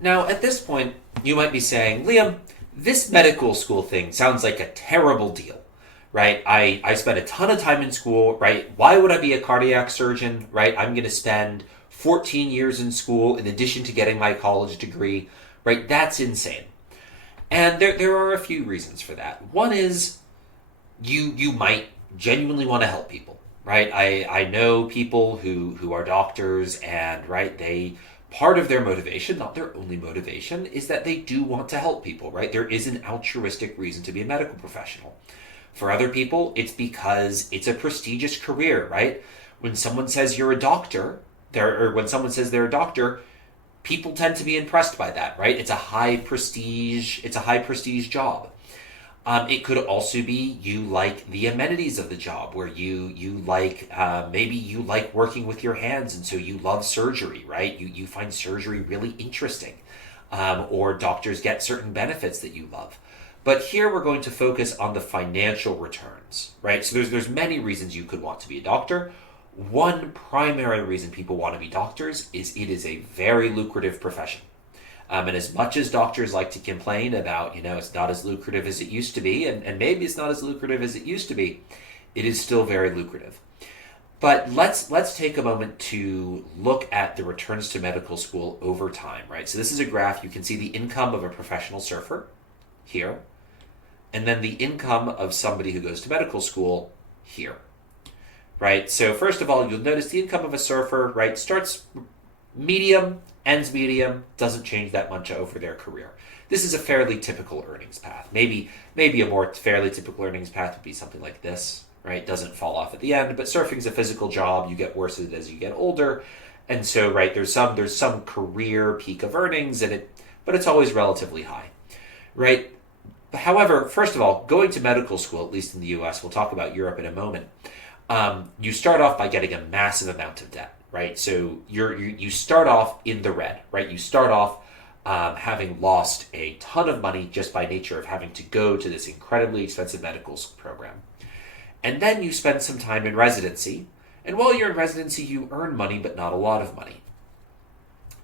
Now, at this point, you might be saying, Liam, this medical school thing sounds like a terrible deal, right? I spent a ton of time in school, right? Why would I be a cardiac surgeon, right? I'm going to spend 14 years in school in addition to getting my college degree, right? That's insane. And there are a few reasons for that. One is you might genuinely want to help people, right? I know people who are doctors, and right, they part of their motivation, not their only motivation, is that they do want to help people, right? There is an altruistic reason to be a medical professional. For other people, it's because it's a prestigious career, right? When someone says you're a doctor, or when someone says they're a doctor, people tend to be impressed by that, right? It's a high prestige job. It could also be you like the amenities of the job, where you like maybe you like working with your hands, and so you love surgery, right? You find surgery really interesting, or doctors get certain benefits that you love. But here we're going to focus on the financial returns, right? So there's many reasons you could want to be a doctor. One primary reason people want to be doctors is it is a very lucrative profession. And as much as doctors like to complain about, it's not as lucrative as it used to be, and maybe it's not as lucrative as it used to be, it is still very lucrative. But let's take a moment to look at the returns to medical school over time, right? So this is a graph. You can see the income of a professional surfer here, and then the income of somebody who goes to medical school here, right? So first of all, you'll notice the income of a surfer, right, starts medium, ends medium, doesn't change that much over their career. This is a fairly typical earnings path. Maybe a more fairly typical earnings path would be something like this, right? Doesn't fall off at the end, but surfing's a physical job. You get worse at it as you get older. And so, right, there's some career peak of earnings but it's always relatively high, right? However, first of all, going to medical school, at least in the US, we'll talk about Europe in a moment, you start off by getting a massive amount of debt, right? So you start off in the red, right? You start off having lost a ton of money just by nature of having to go to this incredibly expensive medical program. And then you spend some time in residency. And while you're in residency, you earn money, but not a lot of money.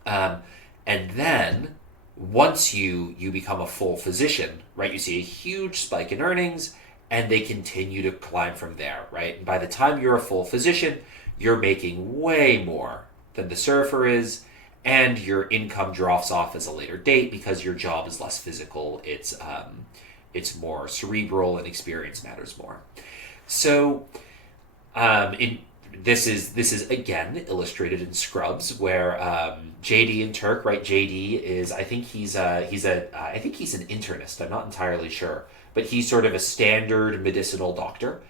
And then once you become a full physician, right, you see a huge spike in earnings, and they continue to climb from there, right? And by the time you're a full physician, you're making way more than the surfer is, and your income drops off as a later date because your job is less physical. It's more cerebral, and experience matters more. So, this is again illustrated in Scrubs, where JD and Turk, right? JD is, I think he's an internist. I'm not entirely sure, but he's sort of a standard medicinal doctor,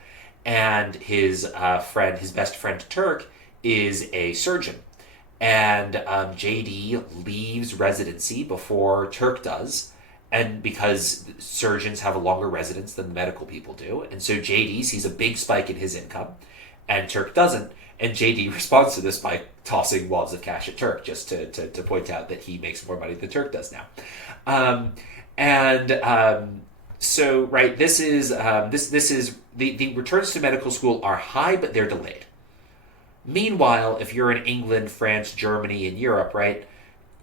and his best friend Turk, is a surgeon, and JD leaves residency before Turk does. And because surgeons have a longer residence than the medical people do, and so JD sees a big spike in his income, and Turk doesn't. And JD responds to this by tossing wads of cash at Turk, just to point out that he makes more money than Turk does now. So right, this is the returns to medical school are high, but they're delayed. Meanwhile, if you're in England, France, Germany, and Europe, right,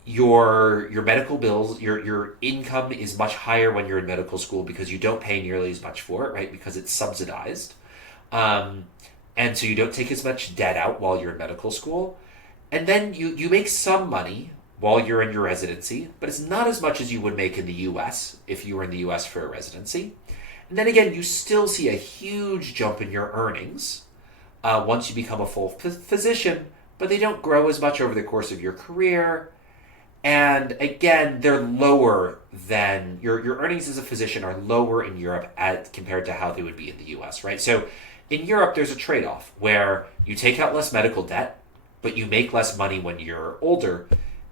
your medical bills, your income is much higher when you're in medical school because you don't pay nearly as much for it, right? Because it's subsidized. And so you don't take as much debt out while you're in medical school. And then you make some money while you're in your residency, but it's not as much as you would make in the US if you were in the US for a residency. And then again, you still see a huge jump in your earnings once you become a full physician, but they don't grow as much over the course of your career. And again, they're lower than your earnings as a physician are lower in Europe compared to how they would be in the US, right? So in Europe, there's a trade-off where you take out less medical debt, but you make less money when you're older.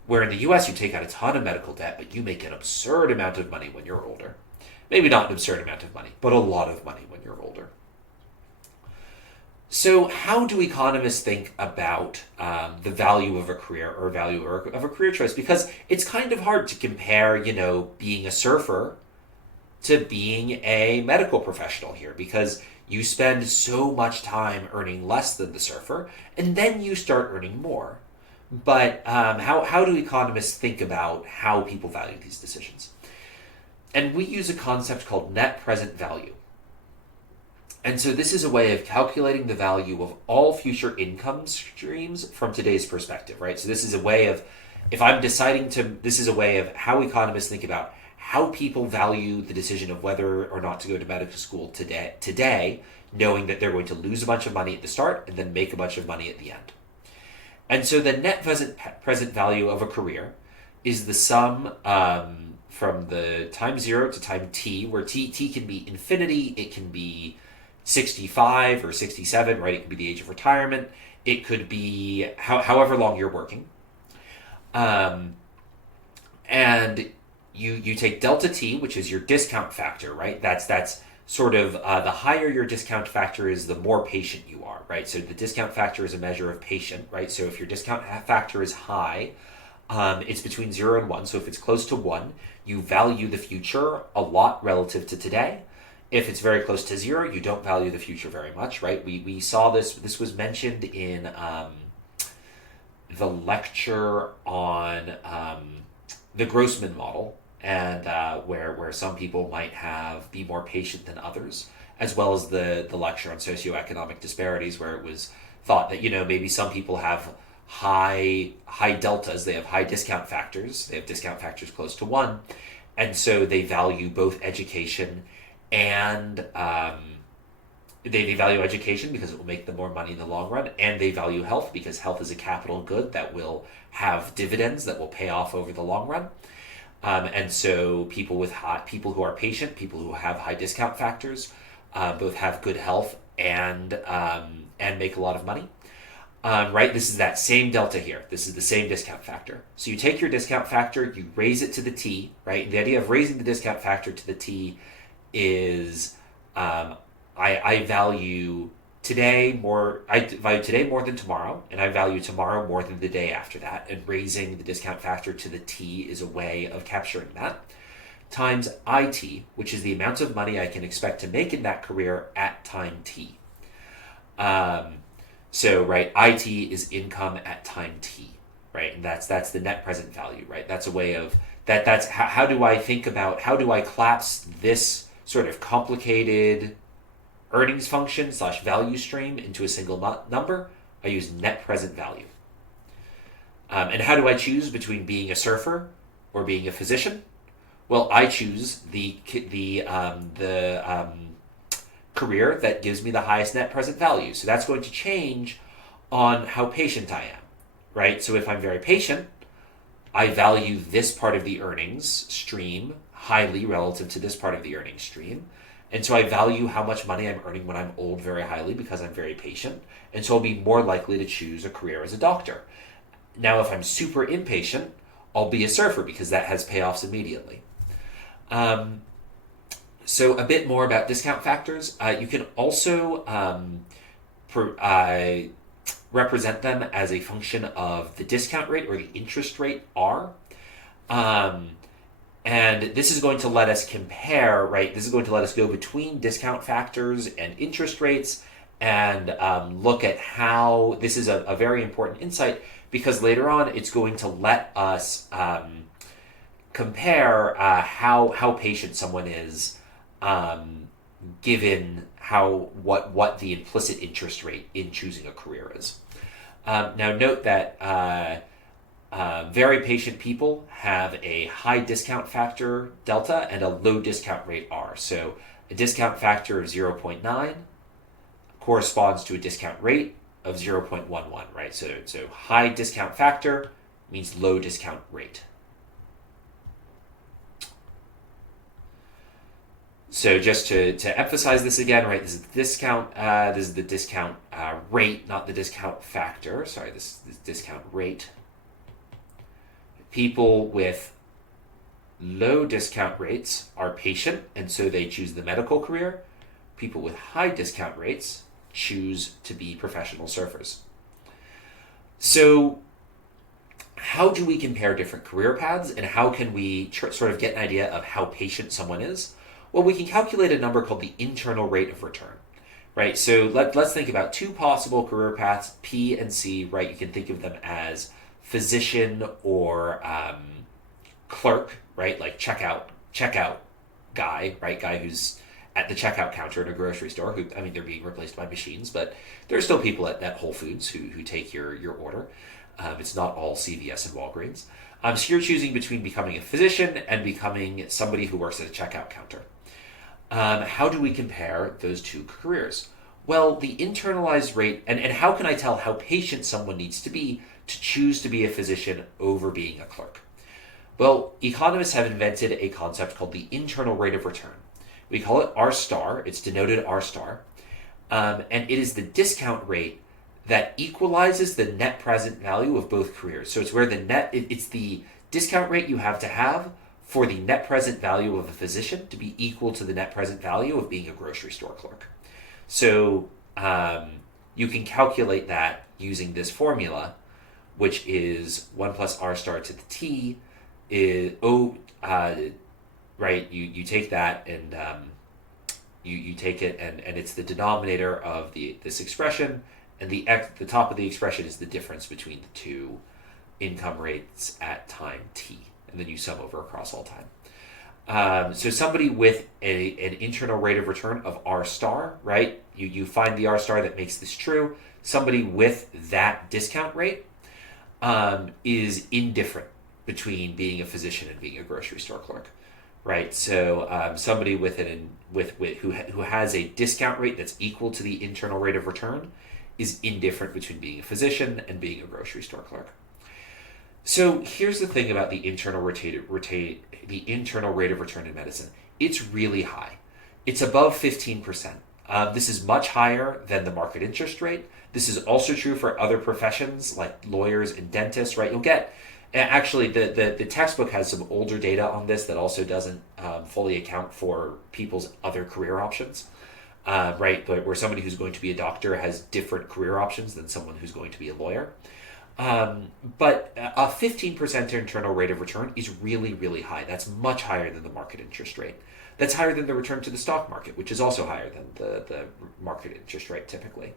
Where in the US, you take out a ton of medical debt, but you make an absurd amount of money when you're older. Maybe not an absurd amount of money, but a lot of money when you're older. So how do economists think about the value of a career or value of a career choice? Because it's kind of hard to compare, being a surfer to being a medical professional here, because you spend so much time earning less than the surfer, and then you start earning more. But how do economists think about how people value these decisions? And we use a concept called net present value. And so this is a way of calculating the value of all future income streams from today's perspective, right? So this is a way of, if I'm deciding to, this is a way of how economists think about how people value the decision of whether or not to go to medical school today, knowing that they're going to lose a bunch of money at the start and then make a bunch of money at the end. And so the net present value of a career is the sum from the time 0 to time t, where t can be infinity, it can be 65 or 67, right? It could be the age of retirement. It could be however long you're working. And you take delta t, which is your discount factor, right? That's sort of the higher your discount factor is, the more patient you are, right? So the discount factor is a measure of patient, right? So if your discount factor is high, it's between 0 and 1. So if it's close to 1, you value the future a lot relative to today. If it's very close to 0, you don't value the future very much, right? We saw this was mentioned in the lecture on the Grossman model, and where some people might be more patient than others, as well as the lecture on socioeconomic disparities, where it was thought that, maybe some people have high deltas, they have high discount factors, they have discount factors close to 1, and so they value both education and they value education because it will make them more money in the long run, and they value health because health is a capital good that will have dividends that will pay off over the long run. And so people who are patient, people who have high discount factors, both have good health and make a lot of money. Right? This is that same delta here. This is the same discount factor. So you take your discount factor, you raise it to the t, right? The idea of raising the discount factor to the t is I value today more than tomorrow, and I value tomorrow more than the day after that, and raising the discount factor to the t is a way of capturing that, times IT, which is the amount of money I can expect to make in that career at time t. So, right, IT is income at time t, right? And that's the net present value, right? That's a way of, that's how do I collapse this sort of complicated earnings function / value stream into a single number? I use net present value. And how do I choose between being a surfer or being a physician? Well, I choose the career that gives me the highest net present value. So that's going to change on how patient I am, right? So if I'm very patient, I value this part of the earnings stream highly relative to this part of the earnings stream. And so I value how much money I'm earning when I'm old very highly because I'm very patient. And so I'll be more likely to choose a career as a doctor. Now, if I'm super impatient, I'll be a surfer because that has payoffs immediately. So a bit more about discount factors. You can also represent them as a function of the discount rate or the interest rate R. And this is going to let us compare, right? This is going to let us go between discount factors and interest rates and look at how this is a very important insight, because later on it's going to let us compare how patient someone is given what the implicit interest rate in choosing a career is. Now note that very patient people have a high discount factor delta and a low discount rate R. So a discount factor of 0.9 corresponds to a discount rate of 0.11, right? So high discount factor means low discount rate. So just to emphasize this again, right? This is the discount rate, not the discount factor. Sorry, this is discount rate. People with low discount rates are patient, and so they choose the medical career. People with high discount rates choose to be professional surfers. So how do we compare different career paths, and how can we sort of get an idea of how patient someone is? Well, we can calculate a number called the internal rate of return, right? So let's think about two possible career paths, P and C, right? You can think of them as physician or clerk, right? Like checkout guy, right? Guy who's at the checkout counter in a grocery store. Who, I mean, they're being replaced by machines, but there are still people at Whole Foods who take your order. It's not all CVS and Walgreens. So you're choosing between becoming a physician and becoming somebody who works at a checkout counter. How do we compare those two careers? Well, the internalized rate, and how can I tell how patient someone needs to be to choose to be a physician over being a clerk? Well, economists have invented a concept called the internal rate of return. We call it R star. It's denoted R star. And it is the discount rate that equalizes the net present value of both careers. So it's where it's the discount rate you have to have for the net present value of a physician to be equal to the net present value of being a grocery store clerk. So you can calculate that using this formula, which is 1 plus R star to the T is right? You take that and you take it and it's the denominator of this expression, and the top of the expression is the difference between the two income rates at time t, and then you sum over across all time. So somebody with an internal rate of return of R star, right? You find the R star that makes this true. Somebody with that discount rate is indifferent between being a physician and being a grocery store clerk, right? So somebody who has a discount rate that's equal to the internal rate of return is indifferent between being a physician and being a grocery store clerk. So here's the thing about the internal rate of return in medicine. It's really high. It's above 15%. This is much higher than the market interest rate. This is also true for other professions like lawyers and dentists, right? You'll get, actually, the textbook has some older data on this that also doesn't fully account for people's other career options, right? But where somebody who's going to be a doctor has different career options than someone who's going to be a lawyer. But a 15% internal rate of return is really, really high. That's much higher than the market interest rate. That's higher than the return to the stock market, which is also higher than the market interest rate typically.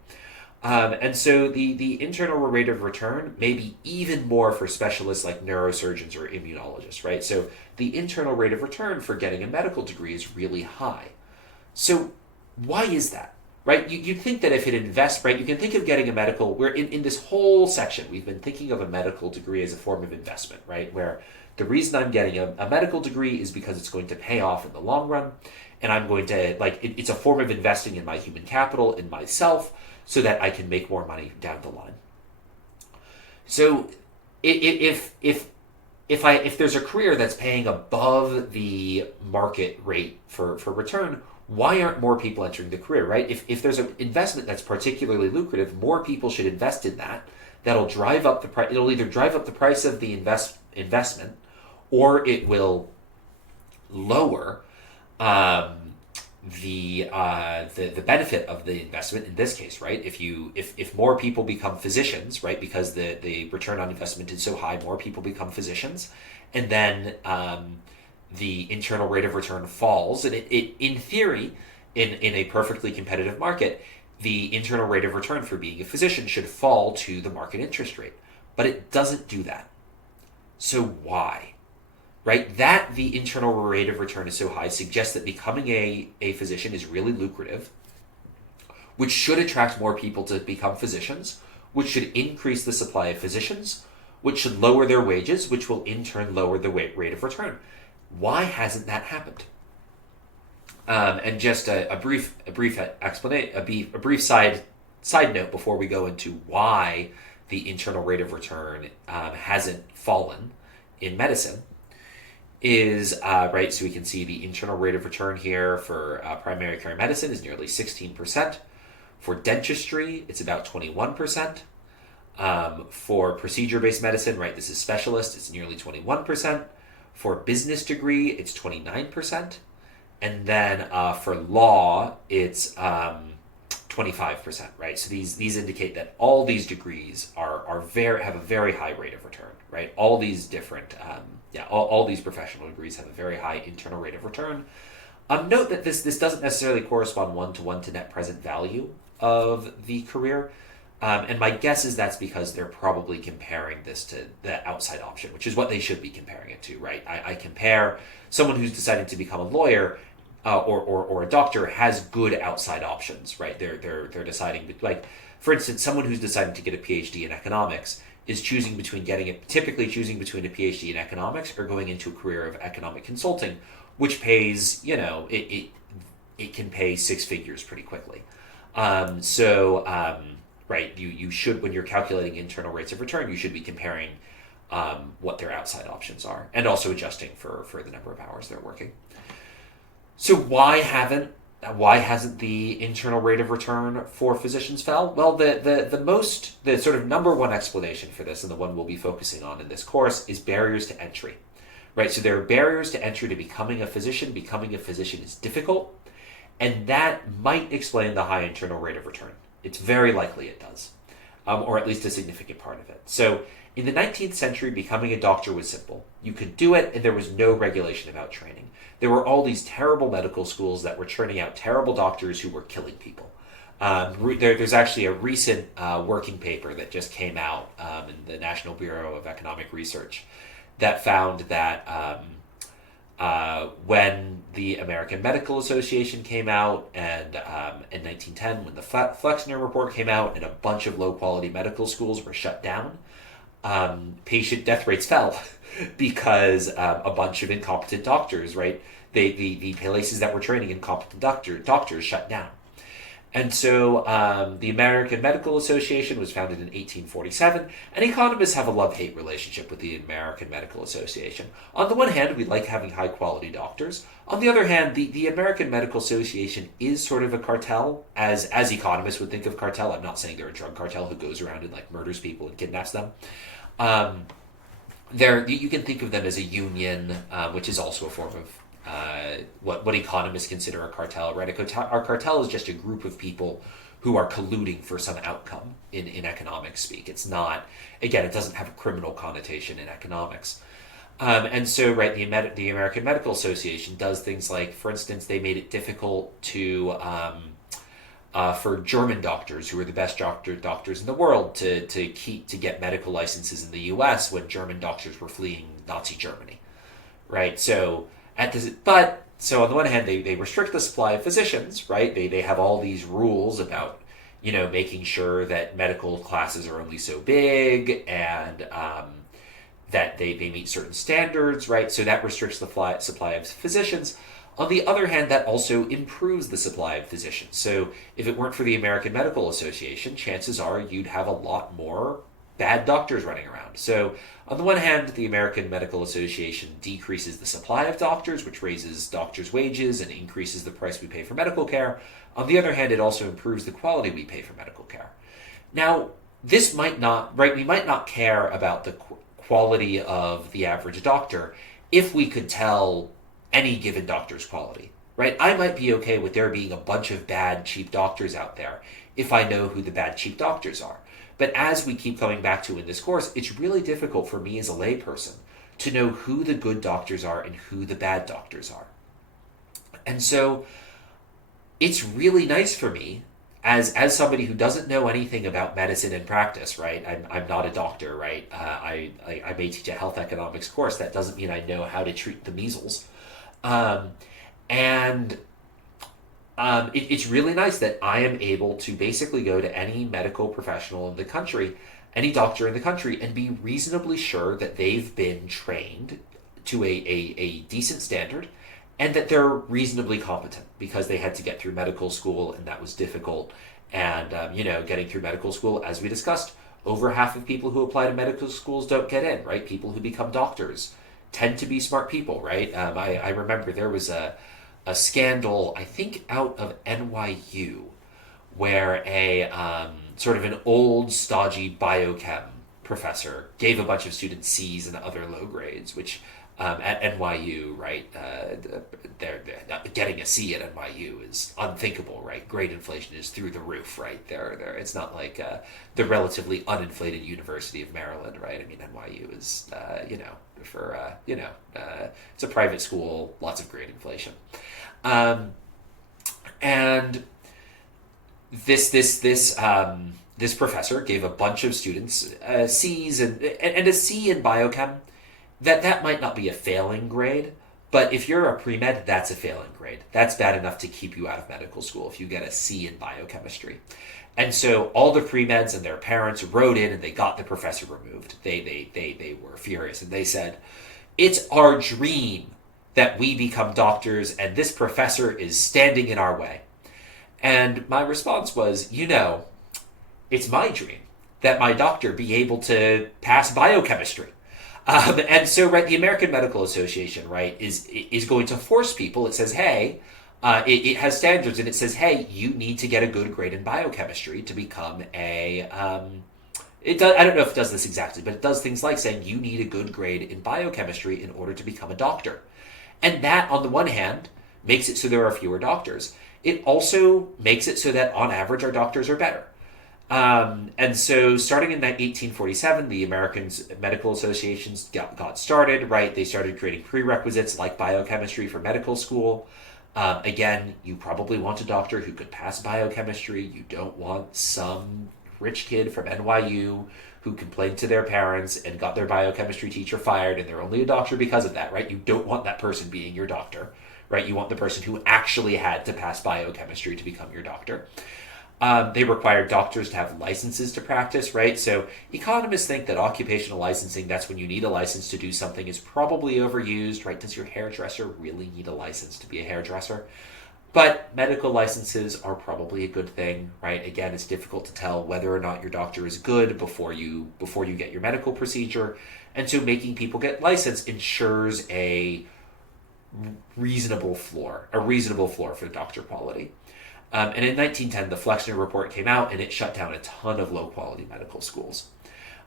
And so the internal rate of return may be even more for specialists like neurosurgeons or immunologists, right? So the internal rate of return for getting a medical degree is really high. So why is that? Right? You'd think that if it invests, right, you can think of getting a medical, where in this whole section, we've been thinking of a medical degree as a form of investment, right? Where the reason I'm getting a medical degree is because it's going to pay off in the long run. And I'm going to, it's a form of investing in my human capital, in myself, so that I can make more money down the line. So if there's a career that's paying above the market rate for return, why aren't more people entering the career, right? If there's an investment that's particularly lucrative, more people should invest in that. That'll drive up the price. It'll either drive up the price of the investment, or it will lower the benefit of the investment in this case, right? If more people become physicians, right, because the return on investment is so high, more people become physicians, and then the internal rate of return falls, and it in theory, in a perfectly competitive market, the internal rate of return for being a physician should fall to the market interest rate. But it doesn't do that. So why? Right? That the internal rate of return is so high suggests that becoming a physician is really lucrative, which should attract more people to become physicians, which should increase the supply of physicians, which should lower their wages, which will in turn lower the rate of return. Why hasn't that happened? And just a brief explanation, a brief side note before we go into why the internal rate of return hasn't fallen in medicine is right. So we can see the internal rate of return here for primary care medicine is nearly 16%. For dentistry, it's about 21%. For procedure-based medicine, right, this is specialist, it's nearly 21%. For business degree, it's 29%. And then for law, it's 25%, right? So these indicate that all these degrees have a very high rate of return, right? All these different, all these professional degrees have a very high internal rate of return. Note that this doesn't necessarily correspond one-to-one to net present value of the career. And my guess is that's because they're probably comparing this to the outside option, which is what they should be comparing it to, right? I compare someone who's deciding to become a lawyer or a doctor has good outside options, right? They're deciding, like, for instance, someone who's deciding to get a PhD in economics is typically choosing between a PhD in economics or going into a career of economic consulting, which pays, it can pay six figures pretty quickly. Right, you should, when you're calculating internal rates of return, you should be comparing what their outside options are and also adjusting for the number of hours they're working. So why hasn't the internal rate of return for physicians fell? Well, the sort of number one explanation for this, and the one we'll be focusing on in this course, is barriers to entry. Right, so there are barriers to entry to becoming a physician. Becoming a physician is difficult, and that might explain the high internal rate of return. It's very likely it does, or at least a significant part of it. So in the 19th century, becoming a doctor was simple. You could do it, and there was no regulation about training. There were all these terrible medical schools that were churning out terrible doctors who were killing people. There's actually a recent working paper that just came out in the National Bureau of Economic Research that found that when the American Medical Association came out, and in 1910, when the Flexner Report came out, and a bunch of low-quality medical schools were shut down, patient death rates fell because a bunch of incompetent doctors, right? The places that were training incompetent doctors shut down. And so the American Medical Association was founded in 1847, and economists have a love-hate relationship with the American Medical Association. On the one hand, we like having high-quality doctors. On the other hand, the American Medical Association is sort of a cartel, as economists would think of cartel. I'm not saying they're a drug cartel who goes around and like murders people and kidnaps them. You can think of them as a union, which is also a form of what economists consider a cartel, right? Our cartel is just a group of people who are colluding for some outcome in economics speak. It's not, again, it doesn't have a criminal connotation in economics. And so, right, the American Medical Association does things like, for instance, they made it difficult for German doctors, who are the best doctors in the world, to get medical licenses in the U.S. when German doctors were fleeing Nazi Germany, right? So So on the one hand, they restrict the supply of physicians, right? They have all these rules about, making sure that medical classes are only so big and that they meet certain standards, right? So that restricts the supply of physicians. On the other hand, that also improves the supply of physicians. So if it weren't for the American Medical Association, chances are you'd have a lot more bad doctors running around. So on the one hand, the American Medical Association decreases the supply of doctors, which raises doctors' wages and increases the price we pay for medical care. On the other hand, it also improves the quality we pay for medical care. Now, this might not, right, we might not care about the quality of the average doctor if we could tell any given doctor's quality, right? I might be okay with there being a bunch of bad, cheap doctors out there if I know who the bad, cheap doctors are. But as we keep coming back to in this course, it's really difficult for me as a layperson to know who the good doctors are and who the bad doctors are. And so it's really nice for me as somebody who doesn't know anything about medicine and practice, right? I'm not a doctor, right? I may teach a health economics course. That doesn't mean I know how to treat the measles. It's really nice that I am able to basically go to any medical professional in the country, any doctor in the country, and be reasonably sure that they've been trained to a decent standard and that they're reasonably competent because they had to get through medical school and that was difficult. And, getting through medical school, as we discussed, over half of people who apply to medical schools don't get in, right? People who become doctors tend to be smart people, right? I remember there was a scandal, I think out of NYU, where a sort of an old, stodgy biochem professor gave a bunch of students C's and other low grades, which at NYU, right, they're getting a C at NYU is unthinkable, right? Grade inflation is through the roof, right? It's not like the relatively uninflated University of Maryland, right? I mean, NYU is, it's a private school, lots of grade inflation. And this this professor gave a bunch of students C's and a C in biochem. That might not be a failing grade, but if you're a pre-med, that's a failing grade. That's bad enough to keep you out of medical school if you get a C in biochemistry. And so all the pre-meds and their parents wrote in and they got the professor removed. They were furious and they said, "It's our dream that we become doctors and this professor is standing in our way." And my response was, it's my dream that my doctor be able to pass biochemistry. And so, right, the American Medical Association, right, is going to force people. It says, hey, it has standards, and it says, hey, you need to get a good grade in biochemistry to become a. It does. I don't know if it does this exactly, but it does things like saying you need a good grade in biochemistry in order to become a doctor, and that, on the one hand, makes it so there are fewer doctors. It also makes it so that, on average, our doctors are better. And so starting in 1847, the American Medical Associations got started, right? They started creating prerequisites like biochemistry for medical school. Again, you probably want a doctor who could pass biochemistry. You don't want some rich kid from NYU who complained to their parents and got their biochemistry teacher fired, and they're only a doctor because of that, right? You don't want that person being your doctor, right? You want the person who actually had to pass biochemistry to become your doctor. They required doctors to have licenses to practice, right? So economists think that occupational licensing, that's when you need a license to do something, is probably overused, right? Does your hairdresser really need a license to be a hairdresser? But medical licenses are probably a good thing, right? Again, it's difficult to tell whether or not your doctor is good before you get your medical procedure. And so making people get licensed ensures a reasonable floor for doctor quality. And in 1910, the Flexner Report came out, and it shut down a ton of low-quality medical schools.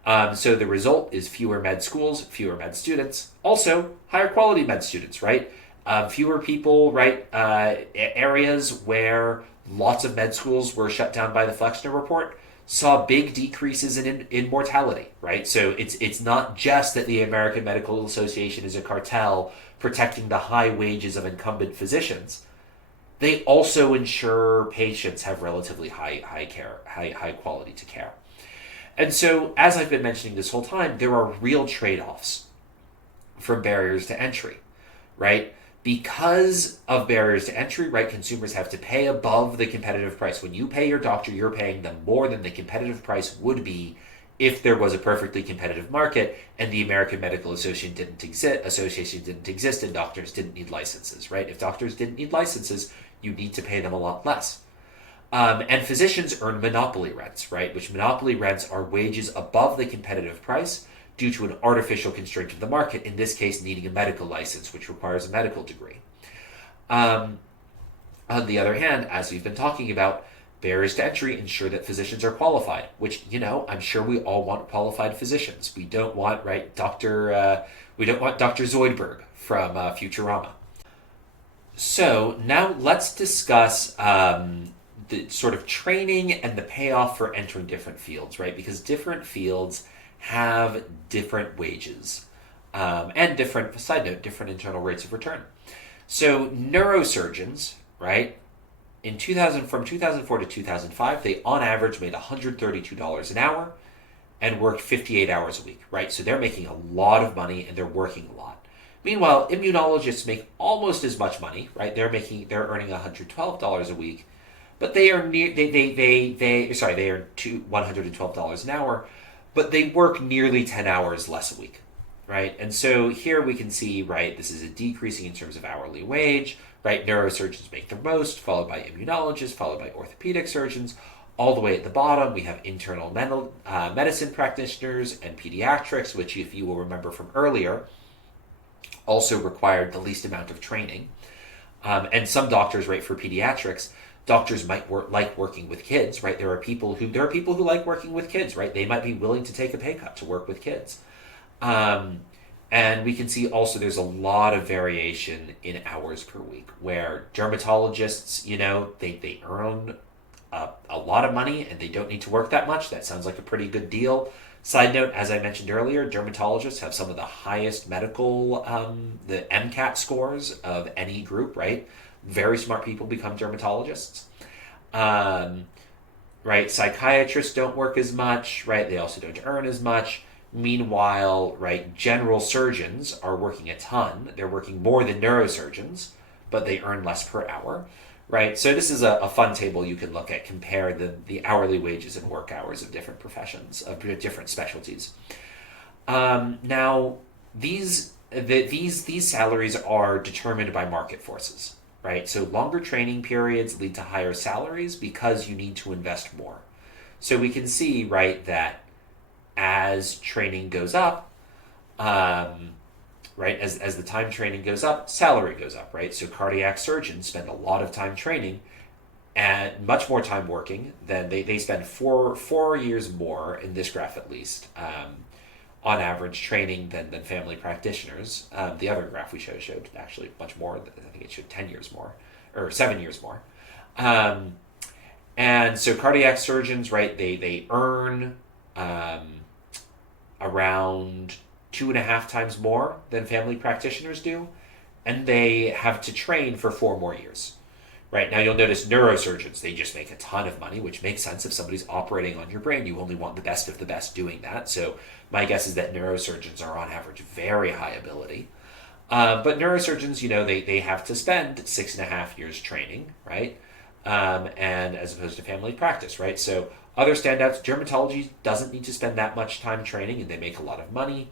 So the result is fewer med schools, fewer med students, also higher quality med students, right? Fewer people, right? Areas where lots of med schools were shut down by the Flexner Report saw big decreases in mortality, right? So it's not just that the American Medical Association is a cartel protecting the high wages of incumbent physicians. They also ensure patients have relatively high quality to care. And so, as I've been mentioning this whole time, there are real trade-offs from barriers to entry, right? Because of barriers to entry, right, consumers have to pay above the competitive price. When you pay your doctor, you're paying them more than the competitive price would be if there was a perfectly competitive market and the American Medical Association didn't exist and doctors didn't need licenses, right? If doctors didn't need licenses, you need to pay them a lot less. And physicians earn monopoly rents, right? Which monopoly rents are wages above the competitive price due to an artificial constraint of the market, in this case needing a medical license, which requires a medical degree. On the other hand, as we've been talking about, barriers to entry ensure that physicians are qualified, which, I'm sure we all want qualified physicians. We don't want, right, Dr. Zoidberg from Futurama. So now let's discuss the sort of training and the payoff for entering different fields, right? Because different fields have different wages and different internal rates of return. So neurosurgeons, right, from 2004 to 2005, they on average made $132 an hour and worked 58 hours a week, right? So they're making a lot of money and they're working a lot. Meanwhile, immunologists make almost as much money, right? They're earning $112 a week, but they earn $112 an hour, but they work nearly 10 hours less a week, right? And so here we can see, right, this is a decreasing in terms of hourly wage, right? Neurosurgeons make the most, followed by immunologists, followed by orthopedic surgeons. All the way at the bottom, we have internal medicine practitioners and pediatrics, which, if you will remember from earlier, also required the least amount of training. And some doctors, right, for pediatrics, doctors might like working with kids, right? There are people who like working with kids, right? They might be willing to take a pay cut to work with kids. And we can see also there's a lot of variation in hours per week, where dermatologists, they earn a lot of money and they don't need to work that much. That sounds like a pretty good deal. Side note, as I mentioned earlier, dermatologists have some of the highest medical, the MCAT scores of any group, right? Very smart people become dermatologists. right? Psychiatrists don't work as much, right? They also don't earn as much. Meanwhile, right, general surgeons are working a ton. They're working more than neurosurgeons, but they earn less per hour, right? So this is a fun table you can look at, compare the hourly wages and work hours of different professions, of different specialties. Now, these salaries are determined by market forces, right? So longer training periods lead to higher salaries because you need to invest more. So we can see, right, that as training goes up, right, as the time training goes up, salary goes up, right? So cardiac surgeons spend a lot of time training and much more time working than they spend 4 years more in this graph at least. On average training than family practitioners. The other graph we showed actually much more. I think it showed 10 years more, or 7 years more. And so cardiac surgeons, right, they earn around 2.5 times more than family practitioners do, and they have to train for 4 more years. Right, now you'll notice neurosurgeons, they just make a ton of money, which makes sense. If somebody's operating on your brain, you only want the best of the best doing that. So my guess is that neurosurgeons are on average very high ability. But neurosurgeons, they have to spend 6.5 years training, right? And as opposed to family practice, right? So other standouts, dermatology doesn't need to spend that much time training and they make a lot of money.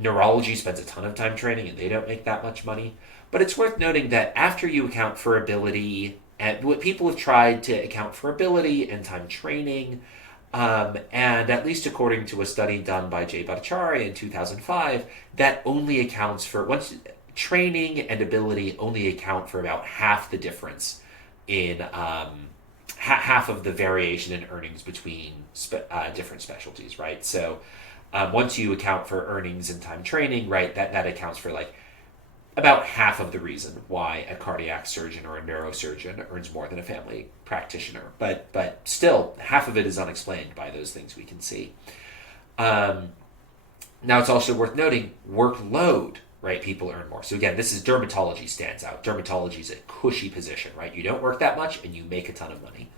Neurology spends a ton of time training and they don't make that much money. But it's worth noting that after you account for ability, and what people have tried to account for ability and time training, and at least according to a study done by Jay Bhattacharya in 2005, that only accounts for, once training and ability only account for about half the difference in half of the variation in earnings between different specialties, right? So once you account for earnings and time training, right, that accounts for like about half of the reason why a cardiac surgeon or a neurosurgeon earns more than a family practitioner. But still, half of it is unexplained by those things we can see. Now, it's also worth noting workload, right? People earn more. So again, this is dermatology stands out. Dermatology is a cushy position, right? You don't work that much and you make a ton of money,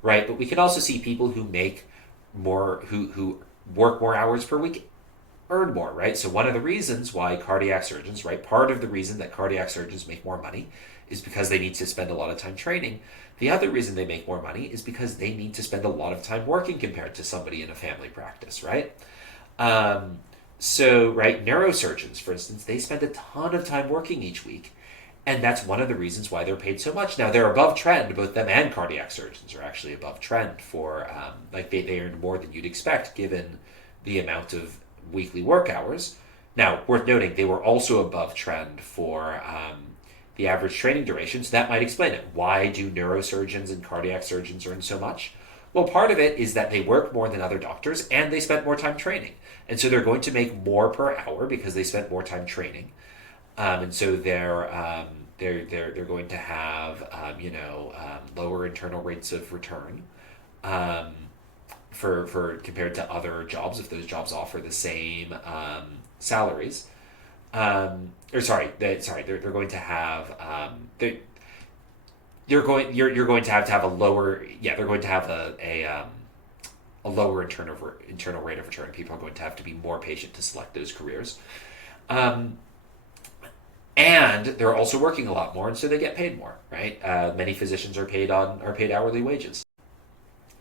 right? But we can also see people who make more, who work more hours per week earn more, right? So one of the reasons why cardiac surgeons, right, part of the reason that cardiac surgeons make more money is because they need to spend a lot of time training. The other reason they make more money is because they need to spend a lot of time working compared to somebody in a family practice, right? So, right, neurosurgeons, for instance, they spend a ton of time working each week. And that's one of the reasons why they're paid so much. Now, they're above trend. Both them and cardiac surgeons are actually above trend for, they earn more than you'd expect given the amount of weekly work hours. Now, worth noting, they were also above trend for the average training duration, so that might explain it. Why do neurosurgeons and cardiac surgeons earn so much? Well, part of it is that they work more than other doctors and they spent more time training. And so they're going to make more per hour because they spent more time training. And so they're going to have lower internal rates of return for compared to other jobs if those jobs offer the same salaries. They're going to have you're going to have a lower they're going to have a lower internal rate of return. People are going to have to be more patient to select those careers. And they're also working a lot more, and so they get paid more, right? Many physicians are paid hourly wages.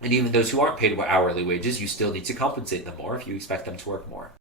And even those who aren't paid hourly wages, you still need to compensate them more if you expect them to work more.